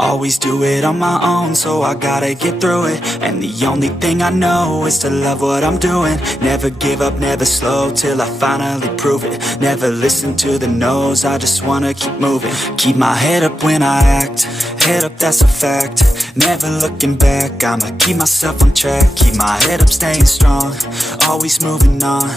Always do it on my own, so I gotta get through it. And the only thing I know is to love what I'm doing. Never give up, never slow, till I finally prove it. Never listen to the no's, I just wanna keep moving. Keep my head up when I act, head up, that's a fact. Never looking back, I'ma keep myself on track. Keep my head up, staying strong, always moving on.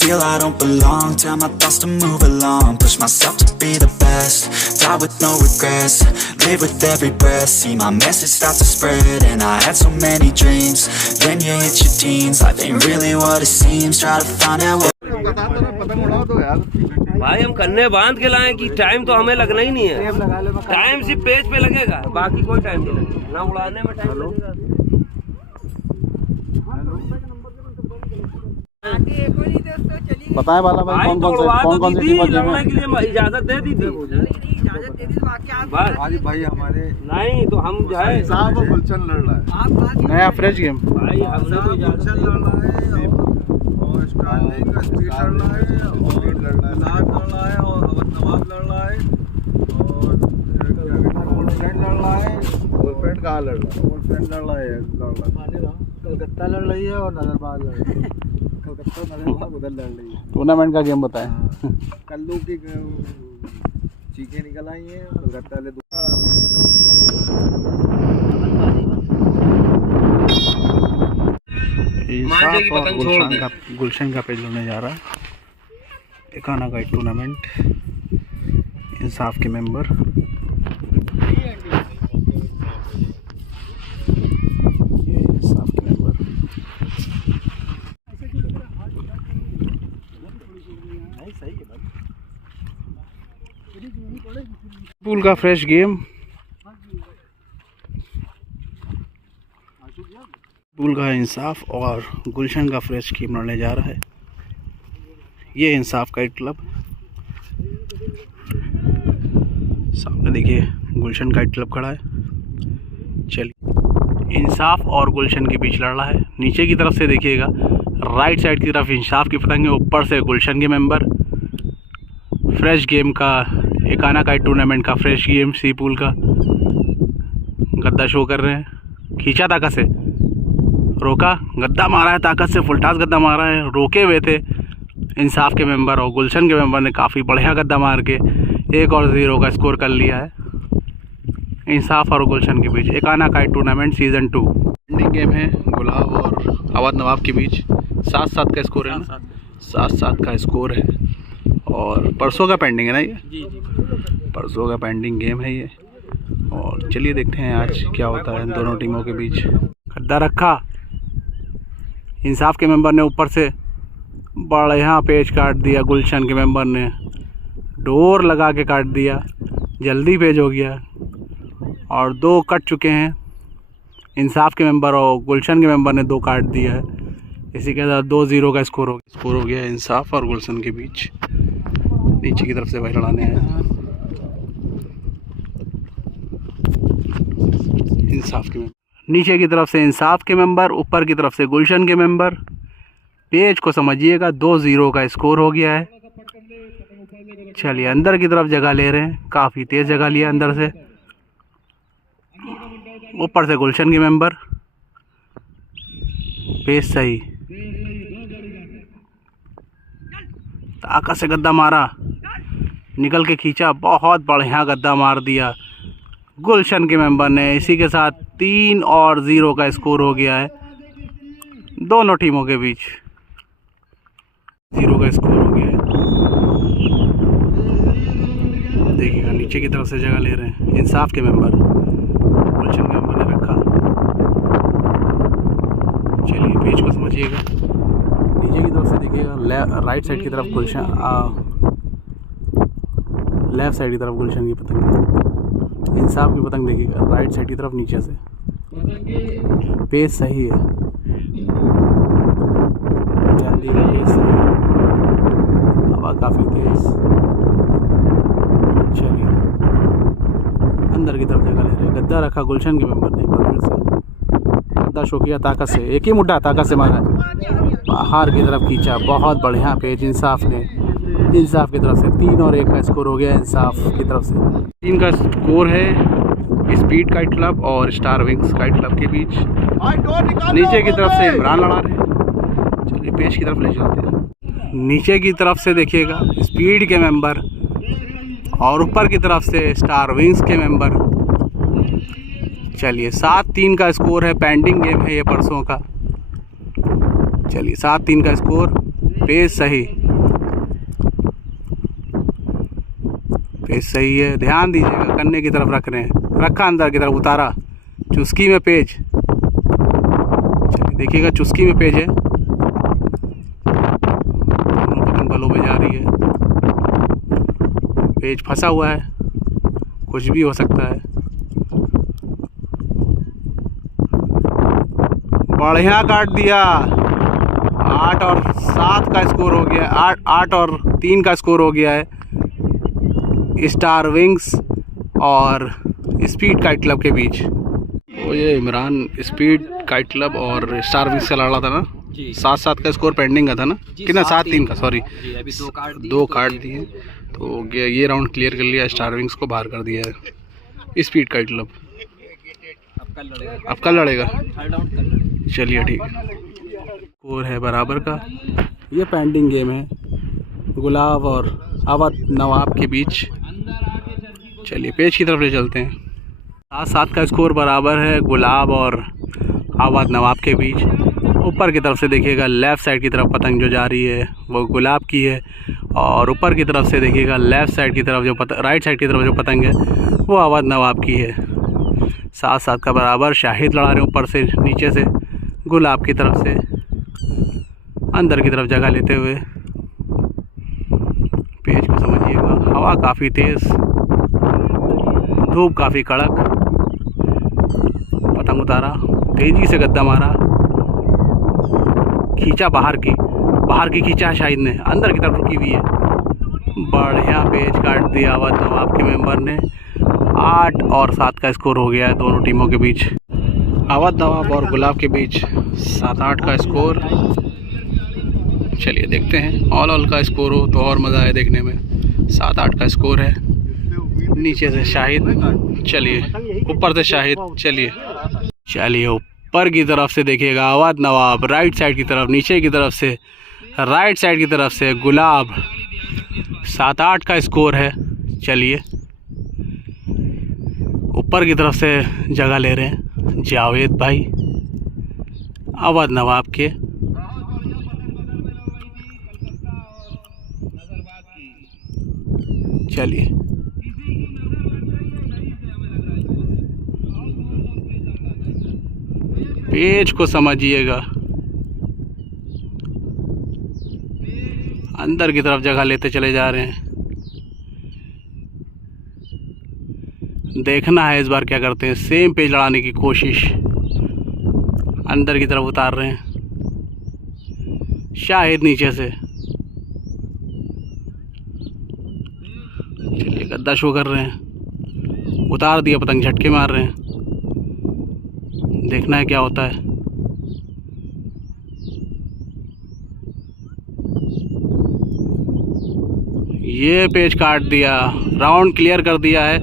Feel I don't belong, tell my thoughts to move along. Push myself to be the best, die with no regrets. Live with every breath, see my message start to spread. And I had so many dreams, then you hit your teens. Life ain't really what it seems, try to find out what... भाई हम कन्ने बांध के लाए कि time तो हमें लगना ही नहीं है। टाइम सिर्फ पेज पे लगेगा, बाकी कोई टाइम नहीं लगेगा, ना उड़ाने में टाइम लगेगा। बताएं बाला भाई कौन सी टीम लड़ने के लिए इजाजत दे दी थी। भाई हमारे नहीं तो हम जाए साहब गुलशन लड़ रहा है नया फ्रेश गेम। भाई हमने तो इजाजत लड़ रहा है और स्टार्टिंग का स्पीड लड़ रहा है और लाट लड़ रहा है और अवध नवाब लड़ रहा है और गोलफ्रेंड लड़ रहा है। गोलफ्रेंड कहाँ लड़ रहा है? गोलफ्रेंड लड़ रहा है कलकत्ता लड़ रही है और नजरबाज लड़ रही है। कलकत्ता नजरबाज उधर लड़ रही है। टूर्नामेंट का गेम बताएं। कल्लू की चीखें निकल आई हैं कलकत्ता ले गुलशन का पेज होने जा रहा है। एकाना का टूर्नामेंट इंसाफ के मेंबर पूल का फ्रेश गेम। पूल का इंसाफ और गुलशन का फ्रेश गेम लड़ने जा रहा है। ये इंसाफ का एक क्लब, सामने देखिए गुलशन का एक क्लब खड़ा है। चलिए इंसाफ और गुलशन के बीच लड़ रहा है। नीचे की तरफ से देखिएगा, राइट साइड की तरफ इंसाफ की पतंग है, ऊपर से गुलशन के मेंबर। फ्रेश गेम का एकाना का टूर्नामेंट का फ्रेश गेम सी पूल का गद्दा शो कर रहे हैं। खींचा ताकत से, रोका, गद्दा मारा है ताकत से, फुलटास गद्दा मारा है। रोके हुए थे इंसाफ के मेंबर और गुलशन के मेंबर ने काफ़ी बढ़िया गद्दा मार के 1 और 0 का स्कोर कर लिया है इंसाफ और गुलशन के बीच। एकाना का टूर्नामेंट सीज़न 2 एंडिंग गेम है गुलाब और अवध नवाब के बीच। 7-7 का स्कोर है ना, 7-7 का स्कोर है। और परसों का पेंडिंग है ना ये? जी परसों का पेंडिंग गेम है ये। और चलिए देखते हैं आज क्या होता है इन दोनों टीमों के बीच। गद्दा रखा, इंसाफ के मेंबर ने ऊपर से बढ़िया पेज काट दिया, गुलशन के मेंबर ने डोर लगा के काट दिया, जल्दी पेज हो गया और 2 कट चुके हैं। इंसाफ के मेंबर और गुलशन के मेंबर ने 2 काट दिया है। इसी के साथ 2-0 का स्कोर हो गया इंसाफ और गुलशन के बीच। नीचे की तरफ से भाई लड़ाने हैं इंसाफ के मेंबर, नीचे की तरफ से इंसाफ के मेंबर, ऊपर की तरफ से गुलशन के मेंबर। पेज को समझिएगा, 2-0 का स्कोर हो गया है। चलिए अंदर की तरफ जगह ले रहे हैं, काफ़ी तेज़ जगह लिया अंदर से। ऊपर से गुलशन के मेंबर, पेज सही, ताकत से गद्दा मारा, निकल के खींचा, बहुत बढ़िया गद्दा मार दिया गुलशन के मेंबर ने। इसी के साथ 3 और 0 का स्कोर हो गया है दोनों टीमों के बीच। 0 का स्कोर हो गया है। देखिएगा नीचे की तरफ से जगह ले रहे हैं इंसाफ के मेंबर, गुलशन के मेंबर ने रखा। चलिए पेज को समझिएगा, नीचे की तरफ से देखिएगा, राइट साइड की तरफ गुलशन, लेफ्ट साइड की तरफ गुलशन की पतंग है। इंसाफ की पतंग देखिएगा राइट साइड की तरफ नीचे से। पेज सही है, ध्यान दीजिए, पेज सही है, हवा काफ़ी तेज। चलिए अंदर की तरफ जगह ले रहे हैं। गद्दा रखा गुलशन के मेंबर ने, एक बार फिर से गद्दा शो किया ताकत से, एक ही मुद्दा ताकत से मारा, बाहर की तरफ खींचा, बहुत बढ़िया पेज इंसाफ ने। इंसाफ की तरफ से 3 और 1 का स्कोर हो गया इंसाफ की तरफ से। 3 का स्कोर है स्पीड काइट क्लब और स्टार विंग्स काइट क्लब के बीच। नीचे की तरफ से इमरान लड़ा रहे हैं। चलिए पेज की तरफ ले चलते हैं। नीचे की तरफ से देखिएगा स्पीड के मेंबर और ऊपर की तरफ से स्टार विंग्स के मेंबर। चलिए 7-3 का स्कोर है, पेंडिंग गेम है ये परसों का। चलिए 7-3 का स्कोर, पेज सही, पेज सही है। ध्यान दीजिएगा, कन्ने की तरफ रख रहे हैं, रखा अंदर की तरफ, उतारा, चुस्की में पेज। चलिए देखिएगा चुस्की में पेज है, दोनों पतंग बलों में जा रही है। पेज फंसा हुआ है, कुछ भी हो सकता है। बढ़िया काट दिया। 8 और 7 का स्कोर हो गया, 8 और 3 का स्कोर हो गया है स्टार विंग्स और स्पीड काइट क्लब के बीच। वो ये इमरान स्पीड काइट क्लब और स्टार विंग्स का लड़ा था ना, 7-7 का स्कोर पेंडिंग का था ना, कितना 7-3 का, सॉरी अभी 2 कार्ड दिए। तो ये राउंड क्लियर कर लिया, स्टार विंग्स को बाहर कर दिया है स्पीड काइट क्लब। अब कल लड़ेगा, चलिए ठीक है। स्कोर है बराबर का। ये पेंडिंग गेम है गुलाब और अवध नवाब के बीच। चलिए पेज की तरफ ले चलते हैं। 7-7 का स्कोर बराबर है गुलाब और अवध नवाब के बीच। ऊपर की तरफ से देखिएगा लेफ़्ट साइड की तरफ पतंग जो जा रही है वो गुलाब की है, और ऊपर की तरफ से देखिएगा लेफ़्ट साइड की तरफ जो राइट साइड की तरफ जो पतंग है वो अवध नवाब की है। 7-7 का बराबर। शाहिद लड़ा रहे हैं ऊपर से नीचे से, गुलाब की तरफ से अंदर की तरफ जगह लेते हुए। पेज को समझिएगा, हवा काफ़ी तेज़, धूप काफ़ी कड़क। पतंग उतारा, तेज़ी से गद्दा मारा, खींचा बाहर की खींचा शाहिद ने, अंदर की तरफ रुकी हुई है। बढ़िया पेज काट दिया अवध नवाब के मेंबर ने। 8 और 7 का स्कोर हो गया है दोनों टीमों के बीच। अवध नवाब और गुलाब के बीच 7-8 का स्कोर। चलिए देखते हैं, ऑल का स्कोर हो तो और मज़ा आए देखने में। 7-8 का स्कोर है। नीचे से शाहिद, चलिए ऊपर से शाहिद, चलिए ऊपर की तरफ से देखिएगा अवध नवाब, राइट साइड की तरफ, नीचे की तरफ से राइट साइड की तरफ से गुलाब। 7-8 का स्कोर है। चलिए ऊपर की तरफ से जगह ले रहे हैं जावेद भाई अवध नवाब के। चलिए पेज को समझिएगा, अंदर की तरफ जगह लेते चले जा रहे हैं। देखना है इस बार क्या करते हैं। सेम पेज लड़ाने की कोशिश, अंदर की तरफ उतार रहे हैं शाहिद नीचे से। चलिए गद्दा शो कर रहे हैं, उतार दिया पतंग, झटके मार रहे हैं। देखना है क्या होता है। ये पेज काट दिया, राउंड क्लियर कर दिया है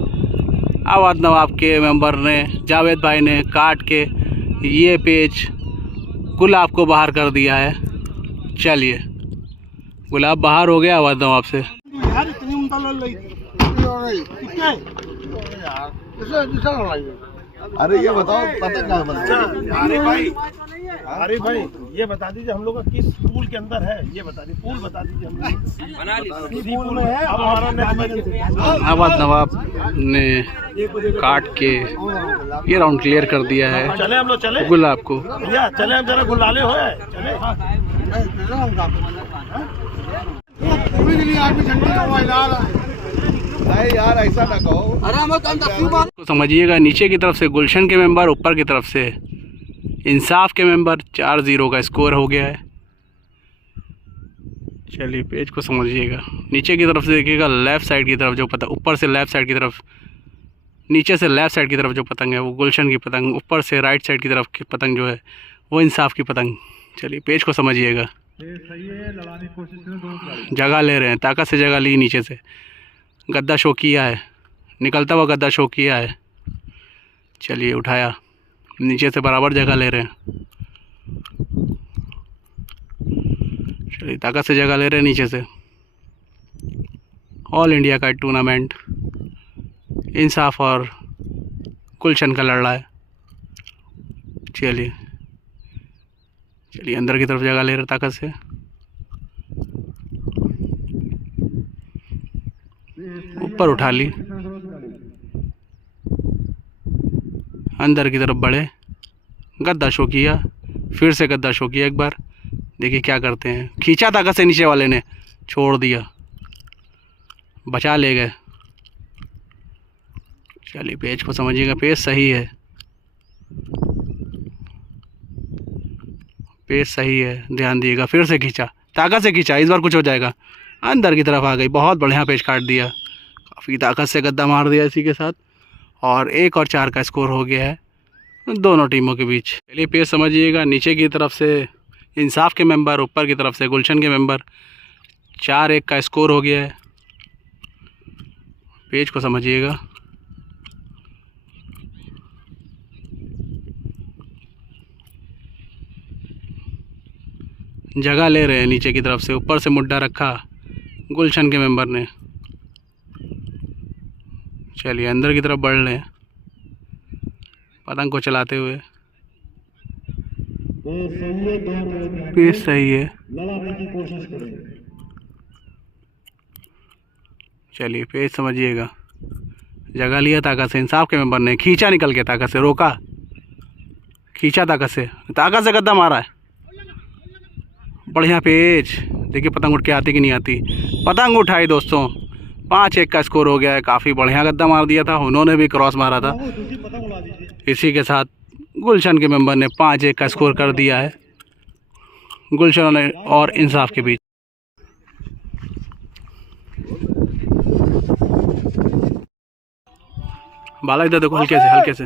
अवध नवाब के मेंबर ने, जावेद भाई ने काट के ये पेज गुलाब को बाहर कर दिया है। चलिए गुलाब बाहर हो गया अवध नवाब से। अरे ये बताओ पतंग कहाँ बना? अरे भाई ये बता दीजिए हम लोग का किस पूल के अंदर है, ये बता दीजिए, पूल बता दीजिए हम लोग पूल में है। अब हमारा नेक्स्ट अवध नवाब ने काट के ये राउंड क्लियर कर दिया है। चले हम लोग, चले गुलाब को, भैया चले हम जरा गुलाले हो चले। नहीं यार ऐसा ना कहो। तो समझिएगा नीचे की तरफ से गुलशन के मेंबर, ऊपर की तरफ से इंसाफ के मेंबर। 4-0 का स्कोर हो गया है। चलिए पेज को समझिएगा, नीचे की तरफ से देखिएगा लेफ़्ट साइड की तरफ जो पतंग, ऊपर से लेफ़्ट साइड की तरफ, नीचे से लेफ़्ट साइड की तरफ जो पतंग है वो गुलशन की पतंग, ऊपर से राइट साइड की तरफ की पतंग जो है वो इंसाफ की पतंग। चलिए पेज को समझिएगा, जगह ले रहे हैं, ताकत से जगह ली, नीचे से गद्दा शो किया है, निकलता हुआ गद्दा शो किया है। चलिए उठाया, नीचे से बराबर जगह ले रहे हैं। चलिए ताकत से जगह ले रहे हैं नीचे से। ऑल इंडिया का टूर्नामेंट इंसाफ और गुलशन का लड़ रहा है। चलिए चलिए अंदर की तरफ जगह ले रहे ताकत से। ऊपर उठा ली, अंदर की तरफ बढ़े, गद्दा शो किया, फिर से गद्दा शो किया एक बार। देखिए क्या करते हैं, खींचा ताकत से, नीचे वाले ने छोड़ दिया, बचा ले गए। चलिए पेज को समझिएगा, पेज सही है, पेज सही है, ध्यान दिएगा। फिर से खींचा, ताकत से खींचा, इस बार कुछ हो जाएगा। अंदर की तरफ आ गई, बहुत बढ़िया पेज काट दिया, काफ़ी ताकत से गद्दा मार दिया इसी के साथ। और 1 और 4 का स्कोर हो गया है दोनों टीमों के बीच। चलिए पेज समझिएगा, नीचे की तरफ से इंसाफ के मेंबर, ऊपर की तरफ से गुलशन के मेंबर। 4-1 का स्कोर हो गया है। पेज को समझिएगा। जगह ले रहे हैं नीचे की तरफ से, ऊपर से मुड्डा रखा गुलशन के मेंबर ने। चलिए अंदर की तरफ बढ़ लें पतंग को चलाते हुए। पेज सही है, चलिए पेज समझिएगा। जगह लिया ताकत से, इंसाफ के मेंबर ने खींचा, निकल के ताकत से रोका, खींचा ताकत से गद्दा मारा है। बढ़िया पेज, देखिए पतंग उठ के आती कि नहीं आती। पतंग उठाई दोस्तों, 5-1 का स्कोर हो गया है। काफ़ी बढ़िया गद्दा मार दिया था, उन्होंने भी क्रॉस मारा था। इसी के साथ गुलशन के मेंबर ने 5-1 का स्कोर कर दिया है गुलशन और इंसाफ के बीच। बाला इधर देखो, हल्के से हल्के से।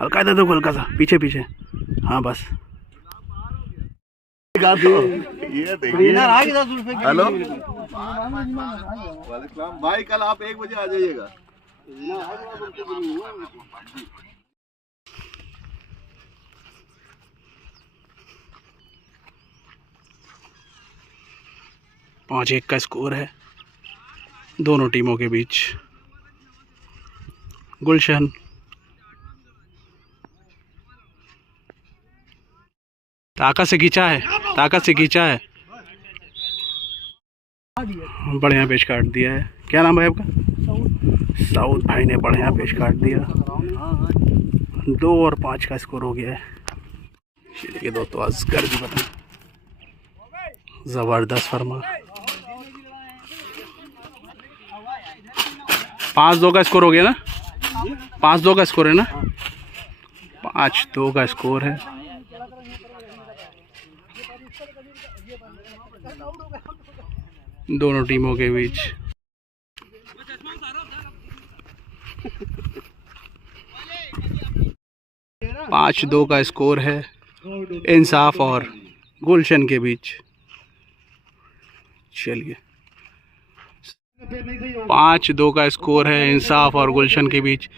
हल्का इधर देखो, हल्का सा पीछे पीछे। हाँ बस। ये देखिए। हेलो भाई, कल आप 1 बजे आ जाइएगा। पाँच 1 का स्कोर है दोनों टीमों के बीच। गुलशन ताकत से खींचा है, ताकत से खींचा है, बढ़िया पेच काट दिया है। क्या नाम है आपका? साउथ भाई ने बढ़िया पेच काट दिया। 2 और 5 का स्कोर हो गया है। चलिए दोस्तों, असगर की पता जबरदस्त फरमा। 5-2 का स्कोर हो गया ना, 5-2 का स्कोर है ना, 5-2 का स्कोर है। दोनों टीमों के बीच। पाँच 2 का स्कोर है इंसाफ और गुलशन के बीच। चलिए 5-2 का स्कोर है इंसाफ और गुलशन के बीच।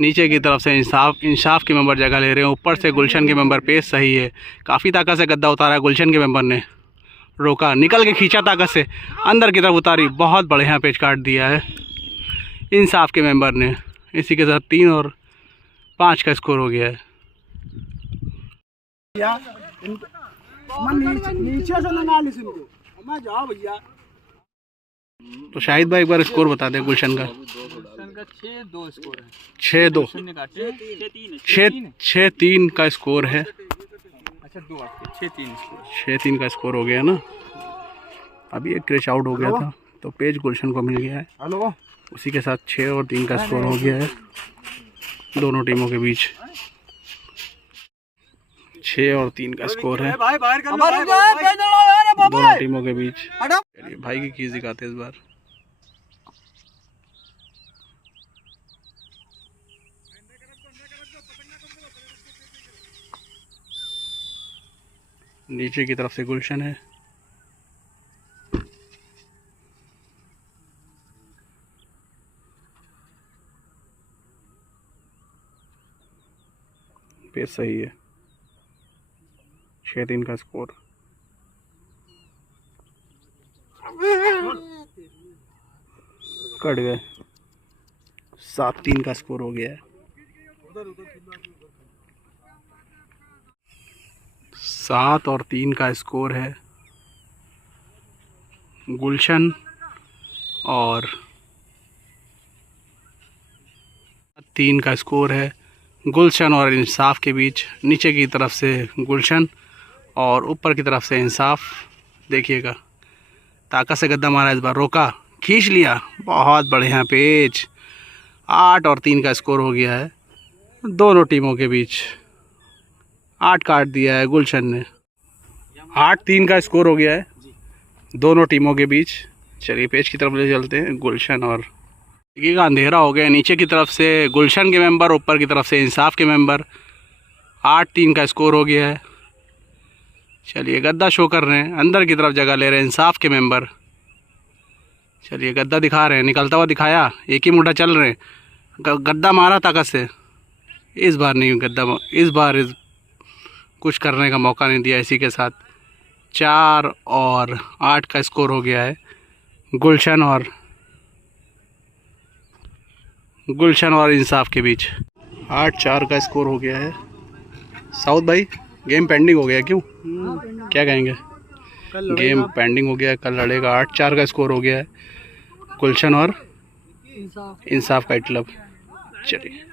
नीचे की तरफ से इंसाफ के मेंबर जगह ले रहे हैं, ऊपर से गुलशन के मेंबर। पेस सही है, काफ़ी ताकत से गद्दा उतारा है गुलशन के मेंबर ने, रोका, निकल के खींचा ताकत से, अंदर की तरफ उतारी, बहुत बढ़िया पेच काट दिया है इंसाफ के मेंबर ने। इसी के साथ 3 और 5 का स्कोर हो गया है। नीचे से लगा ली मैं जाओ भैया। तो शाहिद भाई एक बार स्कोर बता दें गुलशन का। 6-2 स्कोर है। 6-2 6-3 का स्कोर है। अच्छा 2 6-3 स्कोर, 6-3 का स्कोर हो गया ना। अभी एक क्रैच आउट हो गया था तो पेज गुलशन को मिल गया है। हेलो, उसी के साथ 6 और 3 का स्कोर हो गया है दोनों टीमों के बीच। 6 और 3 का स्कोर है दोनों टीमों के बीच। चलिए भाई की कीज दिखाते इस बार। नीचे की तरफ से गुलशन है, पेस सही है। 6-3 का स्कोर। कट गए। 7-3 का स्कोर हो गया है। 7 और 3 का स्कोर है। गुलशन और 3 का स्कोर है गुलशन और इंसाफ के बीच। नीचे की तरफ से गुलशन और ऊपर की तरफ से इंसाफ। देखिएगा ताकत से गद्दा मारा, इस बार रोका, खींच लिया, बहुत बढ़िया पेच। 8 और 3 का स्कोर हो गया है दोनों टीमों के बीच। 8 काट दिया है गुलशन ने। 8-3 का स्कोर हो गया है दोनों टीमों के बीच। चलिए पेच की तरफ ले चलते हैं। गुलशन और देखिएगा अंधेरा हो गया। नीचे की तरफ से गुलशन के मेंबर, ऊपर की तरफ से इंसाफ के मेंबर। 8-3 का स्कोर हो गया है। चलिए गद्दा शो कर रहे हैं, अंदर की तरफ जगह ले रहे हैं इंसाफ के मेंबर। चलिए गद्दा दिखा रहे हैं, निकलता हुआ दिखाया, एक ही मुठ्ठा चल रहे हैं। गद्दा मारा ताकत से, इस बार नहीं गद्दा, इस बार कुछ करने का मौका नहीं दिया इसी के साथ। 4 और 8 का स्कोर हो गया है गुलशन और इंसाफ के बीच। 8-4 का स्कोर हो गया है। साउथ भाई गेम पेंडिंग हो गया, क्यों, क्या कहेंगे? गेम पेंडिंग हो गया, कल लड़ेगा। 8-4 का स्कोर हो गया है गुलशन और इंसाफ का क्लब। चलिए